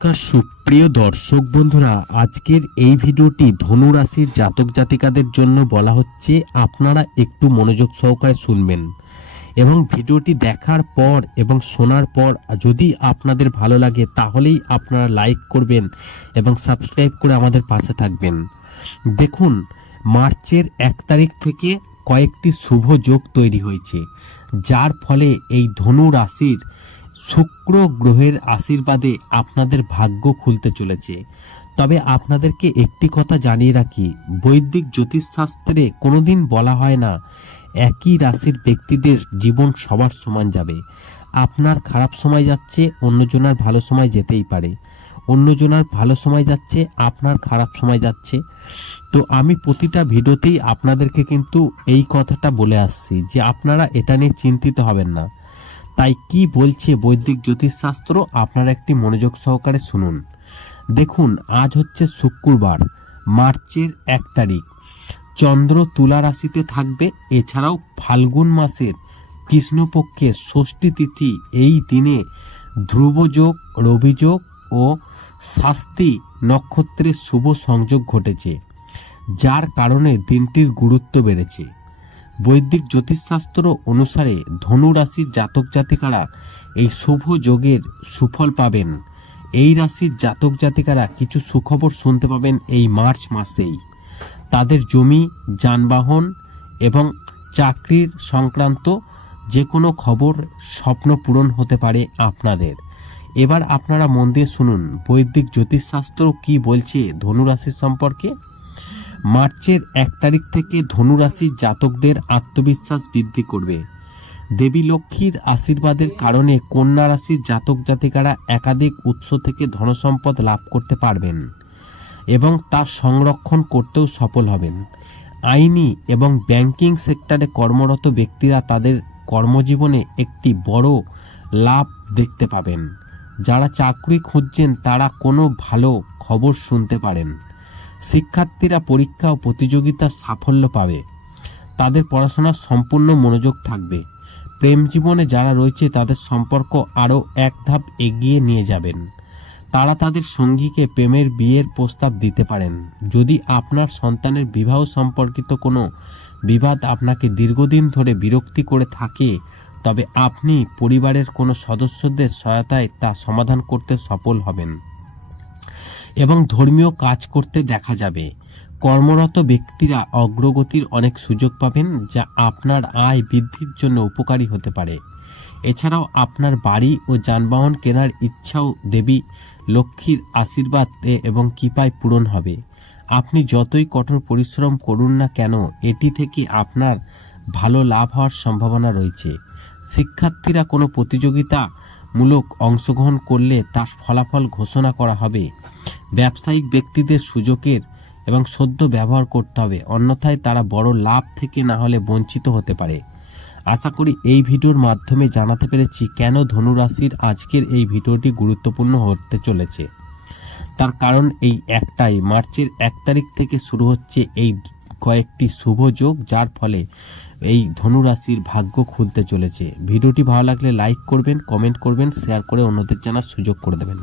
নমস্কার, সুপ্রিয় দর্শক বন্ধুরা, আজকের এই ভিডিওটি ধনু রাশির জাতক জাতিকাদের জন্য বলা হচ্ছে, আপনারা একটু মনোযোগ সহকারে শুনবেন। এবং ভিডিওটি দেখার পর এবং শোনার পর যদি আপনাদের ভালো লাগে, তাহলেই আপনারা লাইক করবেন এবং সাবস্ক্রাইব করে আমাদের পাশে থাকবেন। দেখুন, মার্চের এক তারিখ থেকে কয়েকটি শুভ যোগ তৈরি হয়েছে, যার ফলে এই ধনু রাশির শুক্র গ্রহের আশীর্বাদে আপনাদের ভাগ্য খুলতে চলেছে। তবে আপনাদেরকে একটি কথা জানিয়ে রাখি, বৈদিক জ্যোতিষশাস্ত্রে কোনোদিন বলা হয় না, একই রাশির ব্যক্তিদের জীবন সবার সমান যাবে। আপনার খারাপ সময় যাচ্ছে, অন্যজনের ভালো সময় যেতেই পারে। অন্যজনের ভালো সময় যাচ্ছে, আপনার খারাপ সময় যাচ্ছে। তো আমি প্রতিটা ভিডিওতেই আপনাদেরকে কিন্তু এই কথাটা বলে আসছি যে আপনারা এটা নিয়ে চিন্তিত হবেন না। তাই কি বলছে বৈদিক জ্যোতিষশাস্ত্র? আপনারা একটি মনোযোগ সহকারে শুনুন। দেখুন, আজ হচ্ছে শুক্রবার, মার্চের এক তারিখ। চন্দ্র তুলা রাশিতে থাকবে, এছাড়াও ফাল্গুন মাসের কৃষ্ণপক্ষের ষষ্ঠী তিথি। এই দিনে ধ্রুবযোগ, রবিযোগ ও শাস্তি নক্ষত্রের শুভ সংযোগ ঘটেছে, যার কারণে দিনটির গুরুত্ব বেড়েছে। বৈদিক জ্যোতিষশাস্ত্র অনুসারে ধনু রাশির জাতক জাতিকারা এই শুভ যোগের সুফল পাবেন। এই রাশির জাতক জাতিকারা কিছু সুখবর শুনতে পাবেন এই মার্চ মাসেই। তাদের জমি, যানবাহন এবং চাকরির সংক্রান্ত যে কোনো খবর স্বপ্ন পূরণ হতে পারে আপনাদের। এবার আপনারা মন দিয়ে শুনুন, বৈদিক জ্যোতিষশাস্ত্র কি বলছে ধনু রাশির সম্পর্কে? মার্চের এক তারিখ থেকে ধনুরাশির জাতকদের আত্মবিশ্বাস বৃদ্ধি করবে। দেবী লক্ষ্মীর আশীর্বাদের কারণে কন্যা রাশির জাতক জাতিকারা একাধিক উৎস থেকে ধনসম্পদ লাভ করতে পারবেন এবং তা সংরক্ষণ করতেও সফল হবেন। আইনি এবং ব্যাংকিং সেক্টরে কর্মরত ব্যক্তিরা তাদের কর্মজীবনে একটি বড় লাভ দেখতে পাবেন। যারা চাকরি খুঁজছেন তারা কোনো ভালো খবর শুনতে পারেন। শিক্ষার্থীরা পরীক্ষা ও প্রতিযোগিতার সাফল্য পাবে। তাদের পড়াশোনার সম্পূর্ণ মনোযোগ থাকবে। প্রেম জীবনে যারা রয়েছে, তাদের সম্পর্ক আরও এক ধাপ এগিয়ে নিয়ে যাবেন। তারা তাদের সঙ্গীকে প্রেমের বিয়ের প্রস্তাব দিতে পারেন। যদি আপনার সন্তানের বিবাহ সম্পর্কিত কোনো বিবাদ আপনাকে দীর্ঘদিন ধরে বিরক্তি করে থাকে, তবে আপনি পরিবারের কোনো সদস্যদের সহায়তায় তা সমাধান করতে সফল হবেন। এবং ধর্মীয় কাজ করতে দেখা যাবে। কর্মরত ব্যক্তিরা অগ্রগতির অনেক সুযোগ পাবেন যা আপনার আয় বৃদ্ধির জন্য উপকারী হতে পারে। এছাড়াও আপনার বাড়ি ও যানবাহন কেনার ইচ্ছাও দেবী লক্ষ্মীর আশীর্বাদ এবং কৃপায় পূরণ হবে। আপনি যতই কঠোর পরিশ্রম করুন না কেন, এটি থেকে আপনার ভালো লাভ হওয়ার সম্ভাবনা রয়েছে। শিক্ষার্থীরা কোনো প্রতিযোগিতামূলক অংশগ্রহণ করলে তার ফলাফল ঘোষণা করা হবে। ব্যবসায়িক ব্যক্তিদের সুযোগের এবং সদ্য ব্যবহার করতে হবে, অন্যথায় তারা বড় লাভ থেকে না হলে বঞ্চিত হতে পারে। আশা করি এই ভিডিওর মাধ্যমে জানাতে পেরেছি কেন ধনুরাশির আজকের এই ভিডিওটি গুরুত্বপূর্ণ হতে চলেছে। তার কারণ এই একটাই, মার্চের এক তারিখ থেকে শুরু হচ্ছে এই কয়েকটি শুভ যোগ, যার ফলে এই ধনুরাশির ভাগ্য খুলতে চলেছে। ভিডিওটি ভালো লাগলে লাইক করবেন কমেন্ট করবেন শেয়ার করে অন্যদের জানার সুযোগ করে দেবেন।